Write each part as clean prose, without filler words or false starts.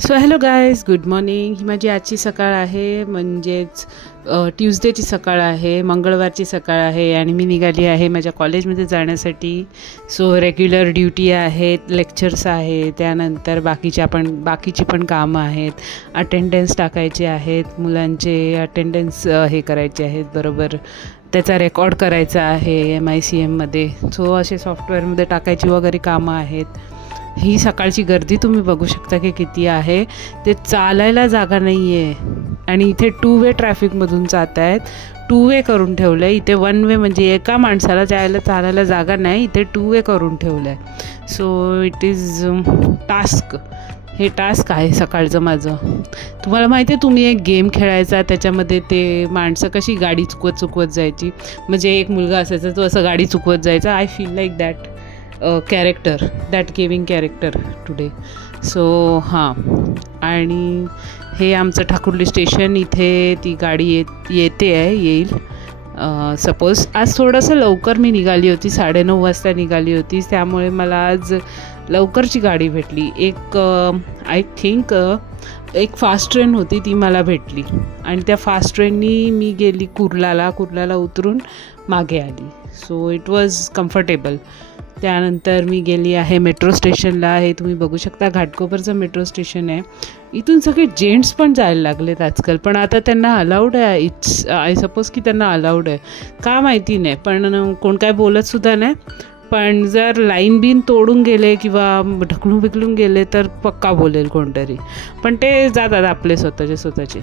So hello guys, good morning. ही माझी आजची सकाळ आहे, म्हणजेच ट्यूजडेची सकाळ आहे, मंगळवारची सकाळ आहे आणि मी निघाली आहे माझ्या कॉलेजमध्ये जाण्यासाठी. सो रेग्युलर ड्युटी आहेत, लेक्चर्स आहेत, त्यानंतर बाकीची पण कामं आहेत. अटेंडन्स टाकायचे आहेत, मुलांचे अटेंडन्स हे करायचे आहेत, बरोबर त्याचा रेकॉर्ड करायचा आहे MICMमध्ये. सो असे सॉफ्टवेअरमध्ये टाकायची वगैरे कामं आहेत. ही सकाळची गर्दी तुम्ही बघू शकता की किती आहे. ते चालायला जागा नाही आहे आणि इथे 2 वे ट्रॅफिकमधून जात आहेत. 2 वे करून ठेवलं आहे इथे. 1 वे म्हणजे एका माणसाला चालायला जागा नाही, इथे 2 वे करून ठेवलं आहे. So it is task. हे टास्क आहे सकाळचं माझं. तुम्हाला माहिती आहे, तुम्ही एक गेम खेळायचा, त्याच्यामध्ये ते माणसं कशी गाडी चुकवत जायची. म्हणजे एक मुलगा असायचा, तो असं गाडी चुकवत जायचा. I feel like that gaming character today. So हां, आणि हे आमचं ठाकुर्ली स्टेशन. इथे ती गाडी येईल सपोज. आज थोडंसं लवकर मी निघाली होती, 9:30 वाजता निघाली होती, त्यामुळे मला आज लवकरची गाडी भेटली. आय थिंक एक फास्ट ट्रेन होती, ती मला भेटली आणि त्या फास्ट ट्रेननी मी गेली कुर्लाला उतरून मागे आली. So it was comfortable. त्यानंतर मी गेली आहे मेट्रो स्टेशनला. हे तुम्ही बघू शकता, घाटकोपरचं मेट्रो स्टेशन आहे. इथून सगळे जेंट्स पण जायला लागलेत आजकाल, पण आता त्यांना अलाउड आहे. आय सपोज की त्यांना अलाउड आहे का माहिती नाही, पण कोण काय बोलतसुद्धा नाही. पण जर लाईन तोडून गेले किंवा ढकलून गेले तर पक्का बोलेल कोणतरी. पण ते जातात आपले स्वतःचे.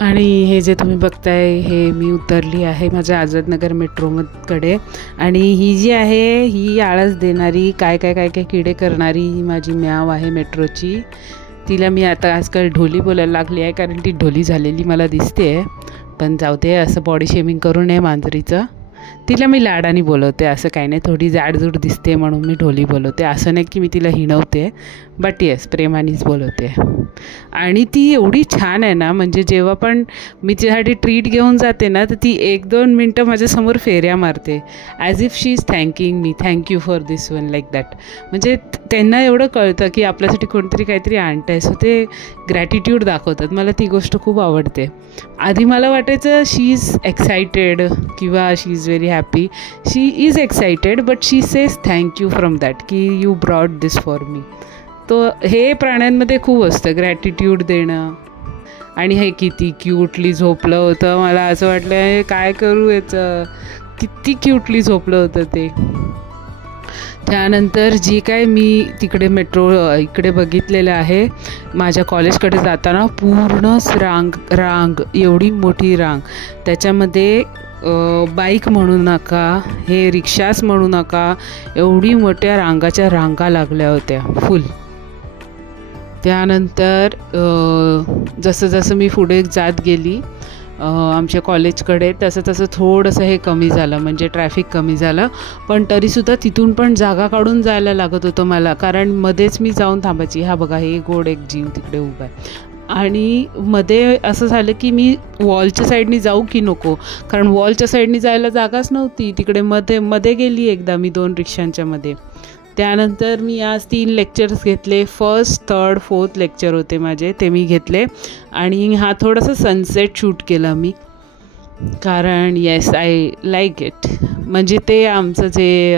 आणि हे जे तुम्ही बघताय, हे मी उतरली आहे माझ्या आझादनगर मेट्रोकडे. आणि ही जी आहे, ही आळस देणारी, काय किडे करणारी ही माझी म्याव आहे मेट्रोची. तिला मी आता आजकाल ढोली बोलायला लागली आहे, कारण ती ढोली झालेली मला दिसते आहे. पण जाऊ दे, असं बॉडी शेमिंग करू नये मांजरीचं. तिला मी लाडाने बोलवते, असं काही नाही. थोडी जाडजूड दिसते म्हणून मी ढोली बोलवते, असं नाही की मी तिला हिणवते, बट येस, प्रेमानेच बोलवते. आणि ती एवढी छान आहे ना, म्हणजे जेव्हा पण मी तिच्यासाठी ट्रीट घेऊन जाते ना, तर ती 1-2 मिनटं माझ्यासमोर फेऱ्या मारते, as if she is thanking me, thank you for this one, like that. म्हणजे त्यांना एवढं कळतं की आपल्यासाठी कोणतरी काहीतरी आणतं आहे, सो ते ग्रॅटिट्यूड दाखवतात. मला ती गोष्ट खूप आवडते. आधी मला वाटायचं शी इज एक्सायटेड किंवा she is very happy. She is excited, but she says thank you from that, की you brought this for me. तो हे प्राण्यांमध्ये खूप असतं, ग्रॅटिट्यूड देणं. आणि हे किती क्यूटली झोपलं होतं. मला असं वाटलं काय करू याचं, किती क्यूटली झोपलं होतं ते. त्यानंतर जी काय मी तिकडे मेट्रो इकडे बघितलेलं आहे, माझ्या कॉलेजकडे जाताना पूर्णच रांग, एवढी मोठी रांग. त्याच्यामध्ये बाईक म्हणू नका, हे रिक्षाच म्हणू नका, एवढी मोठ्या रांगा लागल्या होत्या फुल. त्यानंतर जसं मी पुढे जात गेली आमच्या कॉलेजकडे, तसं थोडंसं हे कमी झालं, म्हणजे ट्रॅफिक कमी झालं. पण तरीसुद्धा तिथून पण जागा काढून जायला लागत होतं मला, कारण मध्येच मी जाऊन थांबायची. हा बघा, हे गोड एक जीव तिकडे उभा आहे. आणि मध्ये असं झालं की मी वॉलच्या साईडनी जाऊ की नको, कारण वॉलच्या साईडनी जायला जागाच नव्हती. तिकडे मध्ये गेली एकदा मी 2 रिक्षांच्या मध्ये. त्यानंतर मी आज 3 लेक्चर्स घेतले. 1st, 3rd, 4th लेक्चर होते माझे, ते मी घेतले. आणि हा थोडासा सनसेट शूट केला मी, कारण येस, आय लाईक इट. म्हणजे ते आमचं जे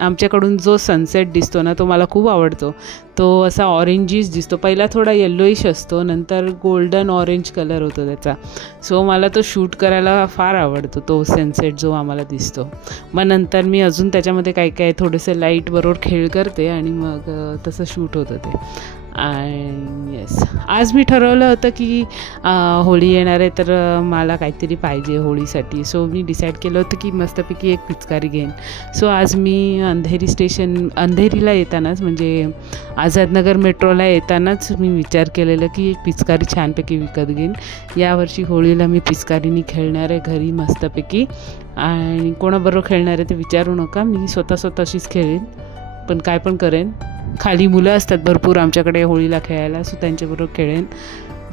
आमच्याकडून जो सनसेट दिसतो ना, तो मला खूप आवडतो. तो असा ऑरेंजिश दिसतो. पहिला थोडा येल्लोइश असतो, नंतर गोल्डन ऑरेंज कलर होतो त्याचा. सो मला तो शूट करायला फार आवडतो, तो सनसेट जो आम्हाला दिसतो. मग नंतर मी अजून त्याच्यामध्ये काय थोडेसे लाईट बरोबर खेळ करते आणि मग तसं शूट होतं ते. आणि येस, आज मी ठरवलं होतं की होळी येणार आहे, तर मला काहीतरी पाहिजे होळीसाठी. सो मी डिसाईड केलं होतं की मस्तपैकी एक पिचकारी घेईन. सो आज मी अंधेरीला येतानाच, म्हणजे आझादनगर मेट्रोला येतानाच मी विचार केलेला की एक पिचकारी छानपैकी विकत घेईन. यावर्षी होळीला मी पिचकारीने खेळणार आहे घरी मस्तपैकी. आणि कोणाबरोबर खेळणार आहे ते विचारू नका, मी स्वतःशीच खेळेन, पण काय पण करेन. खाली मुलं असतात भरपूर आमच्याकडे होळीला खेळायला, सो त्यांच्याबरोबर खेळेन.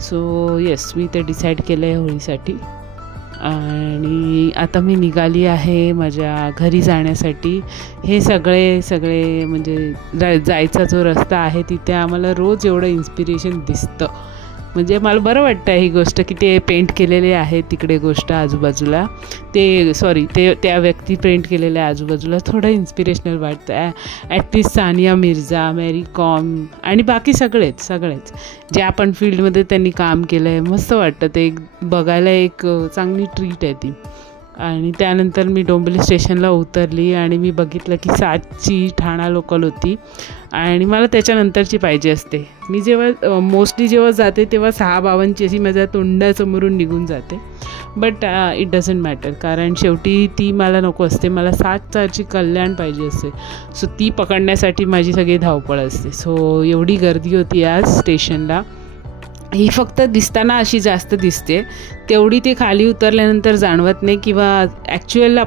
सो येस, मी ते डिसाईड केलं आहे होळीसाठी. आणि आता मी निघाली आहे माझ्या घरी जाण्यासाठी. हे सगळे म्हणजे जायचा जो रस्ता आहे तिथे आम्हाला रोज एवढं इन्स्पिरेशन दिसतं. म्हणजे मला बरं वाटतं ही गोष्ट की ते पेंट केलेले आहे तिकडे गोष्ट आजूबाजूला, त्या व्यक्ती पेंट केलेल्या आजूबाजूला थोडं इन्स्पिरेशनल वाटतं. ॲटलिस्ट सानिया मिर्झा, मेरी कॉम आणि बाकी सगळेच ज्या पण फील्डमध्ये त्यांनी काम केलं आहे. मस्त वाटतं ते बघायला, एक चांगली ट्रीट आहे ती. आणि त्यानंतर मी डोंबिवली स्टेशनला उतरली आणि मी बघितलं की 7ची ठाणा लोकल होती आणि मला त्याच्यानंतरची पाहिजे असते. मी मोस्टली जेव्हा जाते तेव्हा 6:52ची अशी माझ्या तोंडासमोरून निघून जाते. बट इट डझंट मॅटर, कारण शेवटी ती मला नको असते. मला 7:04ची कल्याण पाहिजे असते. सो ती पकडण्यासाठी माझी सगळी धावपळ असते. सो एवढी गर्दी होती आज स्टेशनला. ही फक्त दिसताना अशी जास्त दिसते, तेवढी ती खाली उतरल्यानंतर जाणवत नाही, किंवा ॲक्च्युअल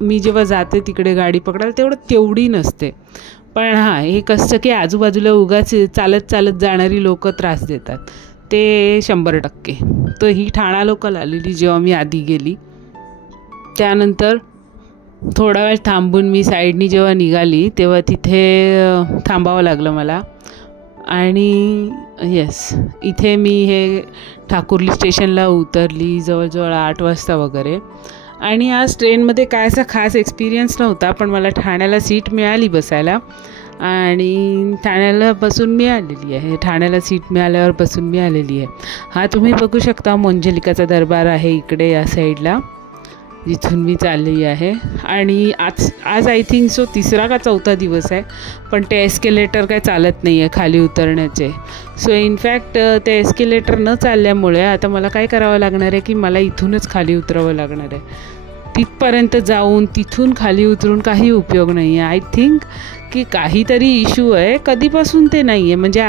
मी जेव्हा जाते तिकडे गाडी पकडायला तेवढी नसते. पण हां, हे कसं की आजूबाजूला उगाच चालत जाणारी लोकं त्रास देतात, ते 100%. तर ही ठाणा लोकल आलेली जेव्हा मी आधी गेली. त्यानंतर थोडा वेळ थांबून मी साईडनी जेव्हा निघाली तेव्हा तिथे थांबावं लागलं मला. आणि इथे मी हे ठाकुर्ली स्टेशनला उतरली जवळजवळ 8 वाजता वगैरे. आणि आज ट्रेनमध्ये काय असा खास एक्सपिरियन्स नव्हता, पण मला ठाण्याला सीट मिळाली बसायला आणि ठाण्याला बसून मी आलेली आहे. ठाण्याला सीट मिळाल्यावर बसून मी आलेली आहे. हा तुम्ही बघू शकता मंजलिकाचा दरबार आहे इकडे या साईडला, जिथून मी चालली आहे. आणि आज आय थिंक सो 3रा का 4था दिवस आहे, पण ते एस्केलेटर काय चालत नाही आहे खाली उतरण्याचे. सो इनफॅक्ट ते एस्केलेटर न चालल्यामुळे आता मला काय करावं लागणार आहे की मला इथूनच खाली उतरावं लागणार आहे. तिथपर्यंत जाऊन तिथून खाली उतरून काही उपयोग नाही आहे. आय थिंक की काहीतरी इश्यू आहे, कधीपासून ते नाही आहे. म्हणजे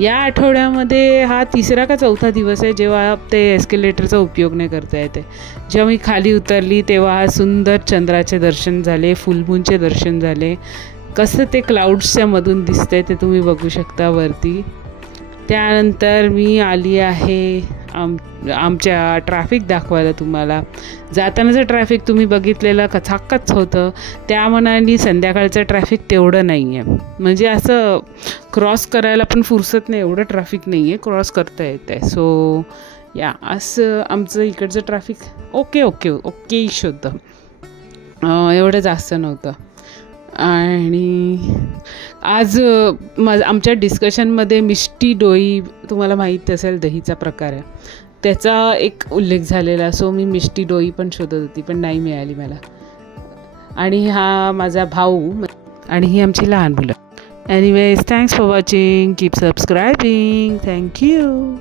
या आठवड्यामध्ये हा 3रा का 4था दिवस आहे जेव्हा ते एस्केलेटरचा उपयोग नाही करता येते. जेव्हा मी खाली उतरली तेव्हा सुंदर चंद्राचे दर्शन झाले, फुलमूनचे दर्शन झाले. कसं ते क्लाउड्सच्या मधून दिसतंय ते तुम्ही बघू शकता वरती. त्यानंतर मी आली आहे आमच्या ट्रॅफिक दाखवायला तुम्हाला. जातानाचं ट्रॅफिक तुम्ही बघितलेलं खचाखच होतं, त्या मनाने संध्याकाळचं ट्रॅफिक तेवढं नाही आहे. म्हणजे असं क्रॉस करायला पण फुरसत नाही, एवढं ट्रॅफिक नाही आहे, क्रॉस करता येतं आहे. सो असं आमचं इकडचं ट्रॅफिक ओके इश होतं, एवढं जास्त नव्हतं. आणि आज आमच्या डिस्कशनमध्ये मिष्टी डोई, तुम्हाला माहीत असेल दहीचा प्रकार आहे, त्याचा एक उल्लेख झालेला. सो मी मिष्टी डोई पण शोधत होती, पण नाही मिळाली मला. आणि हा माझा भाऊ आणि ही आमची लहान मुलं. Anyways, thanks for watching, keep सबस्क्रायबिंग, thank you.